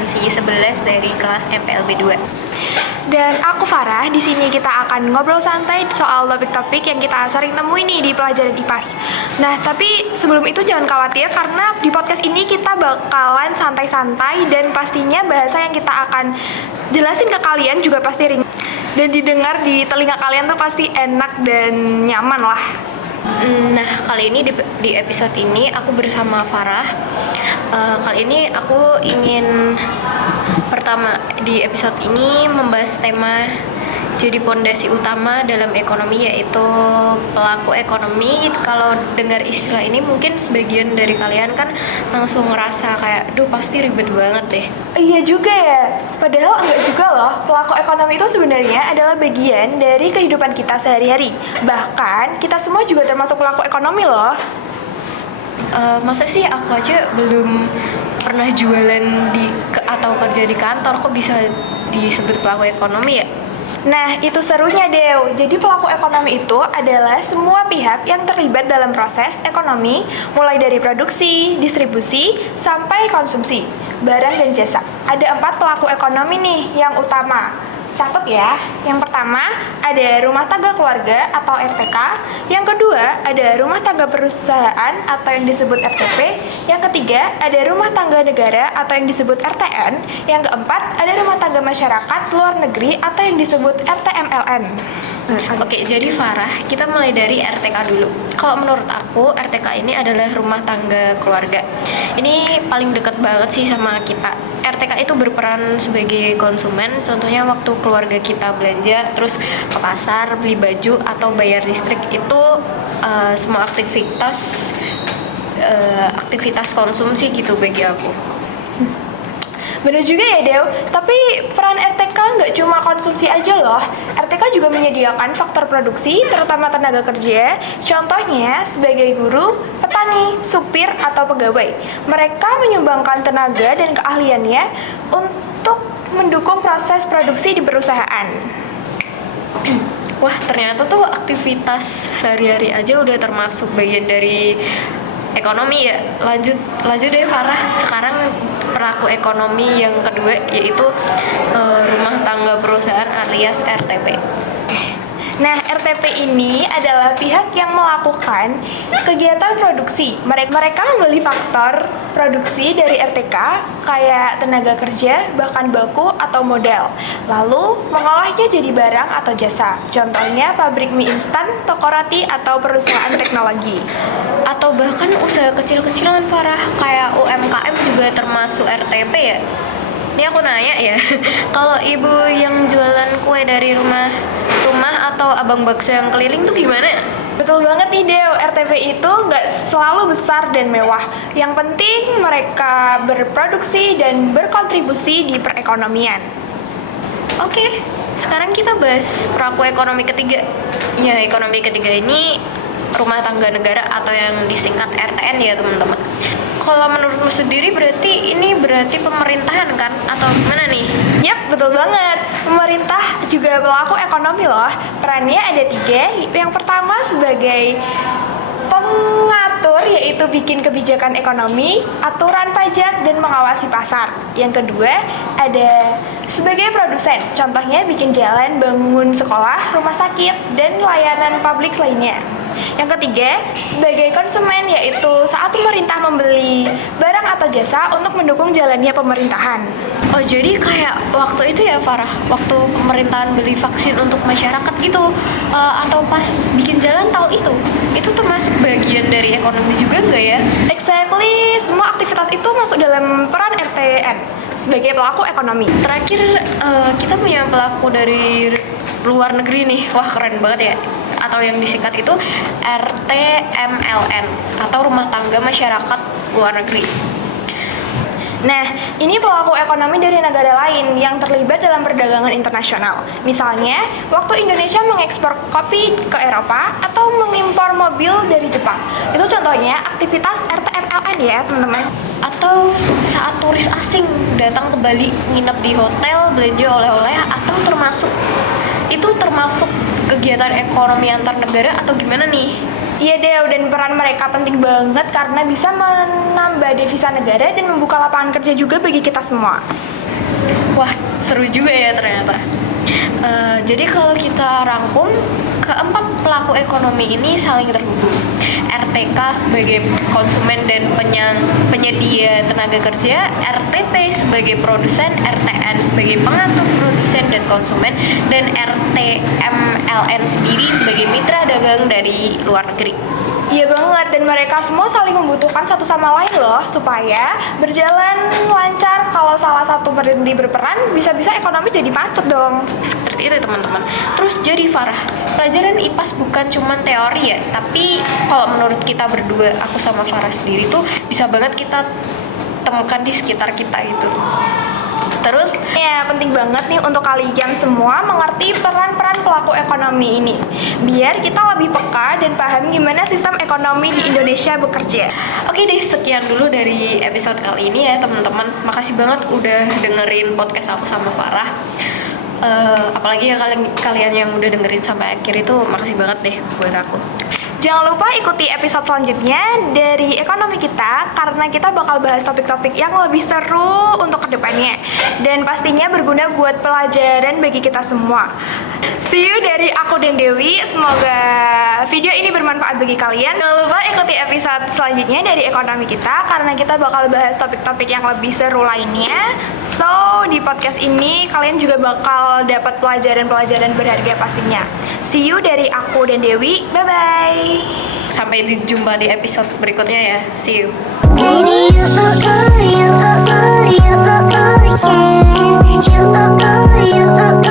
absensi 11 dari kelas MPLB 2. Dan aku Farah, di sini kita akan ngobrol santai soal topik-topik yang kita sering temuin nih di pelajaran IPAS. Nah, tapi sebelum itu jangan khawatir karena di podcast ini kita bakalan santai-santai dan pastinya bahasa yang kita akan jelasin ke kalian juga pasti ringan. Dan didengar di telinga kalian tuh pasti enak dan nyaman lah. Nah, kali ini di episode ini aku bersama Farah. Kali ini aku ingin pertama di episode ini membahas tema jadi pondasi utama dalam ekonomi, yaitu pelaku ekonomi. Kalau dengar istilah ini mungkin sebagian dari kalian kan langsung ngerasa kayak, duh pasti ribet banget deh. Iya juga ya, padahal enggak juga loh. Pelaku ekonomi itu sebenarnya adalah bagian dari kehidupan kita sehari-hari. Bahkan kita semua juga termasuk pelaku ekonomi loh. Masa sih aku aja belum pernah jualan atau kerja di kantor, kok bisa disebut pelaku ekonomi ya? Nah, itu serunya, Dew. Jadi pelaku ekonomi itu adalah semua pihak yang terlibat dalam proses ekonomi, mulai dari produksi, distribusi, sampai konsumsi, barang dan jasa. Ada 4 pelaku ekonomi nih yang utama. Catat ya, yang pertama ada rumah tangga keluarga atau RTK, yang kedua ada rumah tangga perusahaan atau yang disebut RTP, yang ketiga ada rumah tangga negara atau yang disebut RTN, yang keempat ada rumah tangga masyarakat luar negeri atau yang disebut RTMLN. Oke, jadi Farah, kita mulai dari RTK dulu. Kalau menurut aku, RTK ini adalah rumah tangga keluarga. Ini paling dekat banget sih sama kita. RTK itu berperan sebagai konsumen, contohnya waktu keluarga kita belanja, terus ke pasar, beli baju, atau bayar listrik, itu semua aktivitas konsumsi gitu bagi aku. Bener juga ya, Dew. Tapi peran RTK nggak cuma konsumsi aja loh. RTK juga menyediakan faktor produksi, terutama tenaga kerja. Contohnya sebagai guru, petani, supir, atau pegawai. Mereka menyumbangkan tenaga dan keahliannya untuk mendukung proses produksi di perusahaan. Wah, ternyata tuh aktivitas sehari-hari aja udah termasuk bagian dari ekonomi ya. Lanjut deh Farah. Sekarang pelaku ekonomi yang kedua yaitu rumah tangga perusahaan alias RTP. Nah, RTP ini adalah pihak yang melakukan kegiatan produksi. Mereka membeli faktor produksi dari RTK kayak tenaga kerja, bahan baku, atau modal. Lalu mengolahnya jadi barang atau jasa. Contohnya pabrik mie instan, toko roti, atau perusahaan teknologi. Atau bahkan usaha kecil-kecilan Farah, kayak UMKM juga termasuk RTP ya. Ini aku nanya ya, kalau ibu yang jualan kue dari rumah atau abang bakso yang keliling tuh gimana? Betul banget nih, Dew. RTP itu nggak selalu besar dan mewah. Yang penting mereka berproduksi dan berkontribusi di perekonomian. Oke, sekarang kita bahas pelaku ekonomi ketiga. Ya, ekonomi ketiga ini rumah tangga negara atau yang disingkat RTN ya teman-teman. Kalau menurutmu sendiri berarti pemerintahan kan? Atau gimana nih? Yap, betul banget. Pemerintah juga pelaku ekonomi loh. Perannya ada 3. Yang pertama sebagai pengatur, yaitu bikin kebijakan ekonomi, aturan pajak, dan mengawasi pasar. Yang kedua ada sebagai produsen. Contohnya bikin jalan, bangun sekolah, rumah sakit, dan layanan publik lainnya. Yang ketiga, sebagai konsumen, yaitu saat pemerintah membeli barang atau jasa untuk mendukung jalannya pemerintahan. Oh, jadi kayak waktu itu ya Farah, waktu pemerintahan beli vaksin untuk masyarakat gitu, atau pas bikin jalan tol itu termasuk bagian dari ekonomi juga nggak ya? Exactly, semua aktivitas itu masuk dalam peran RTN sebagai pelaku ekonomi. Terakhir, kita punya pelaku dari luar negeri nih, wah keren banget ya. Atau yang disingkat itu RTMLN atau Rumah Tangga Masyarakat Luar Negeri. Nah, ini pelaku ekonomi dari negara lain yang terlibat dalam perdagangan internasional. Misalnya, waktu Indonesia mengekspor kopi ke Eropa atau mengimpor mobil dari Jepang. Itu contohnya aktivitas RTMLN ya, teman-teman. Atau saat turis asing datang ke Bali, nginep di hotel, belanja oleh-oleh, atau termasuk itu termasuk kegiatan ekonomi antar negara atau gimana nih? Iya Dew, dan peran mereka penting banget karena bisa menambah devisa negara dan membuka lapangan kerja juga bagi kita semua. Wah, seru juga ya ternyata. Jadi kalau kita rangkum, keempat pelaku ekonomi ini saling terhubung. RTK sebagai konsumen dan penyedia tenaga kerja, RTP sebagai produsen, RTN sebagai pengatur produsen dan konsumen, dan RTMLN sendiri sebagai mitra dagang dari luar negeri. Iya banget, dan mereka semua saling membutuhkan satu sama lain loh, supaya berjalan lancar. Kalau salah satu berhenti berperan, bisa-bisa ekonomi jadi macet dong. Seperti itu teman-teman. Terus jadi Farah, pelajaran IPAS bukan cuma teori ya, tapi kalau menurut kita berdua, aku sama Farah sendiri tuh bisa banget kita temukan di sekitar kita gitu. Terus ya penting banget nih untuk kalian semua mengerti peran-peran pelaku ekonomi ini, biar kita lebih peka dan paham gimana sistem ekonomi di Indonesia bekerja. oke deh, sekian dulu dari episode kali ini ya teman-teman. Makasih banget udah dengerin podcast aku sama Farah. Apalagi ya kalian yang udah dengerin sampai akhir itu, makasih banget deh buat aku. Jangan lupa ikuti episode selanjutnya dari ekonomi kita, karena kita bakal bahas topik-topik yang lebih seru untuk kedepannya dan pastinya berguna buat pelajaran bagi kita semua. See you dari aku dan Dewi. Semoga video ini bermanfaat bagi kalian. Jangan lupa ikuti episode selanjutnya dari ekonomi kita, karena kita bakal bahas topik-topik yang lebih seru lainnya. So, di podcast ini kalian juga bakal dapat pelajaran-pelajaran berharga pastinya. See you dari aku dan Dewi. Bye-bye. Sampai jumpa di episode berikutnya ya. See you. Baby, you oh, you oh, you oh, you oh, yeah. You oh, you oh,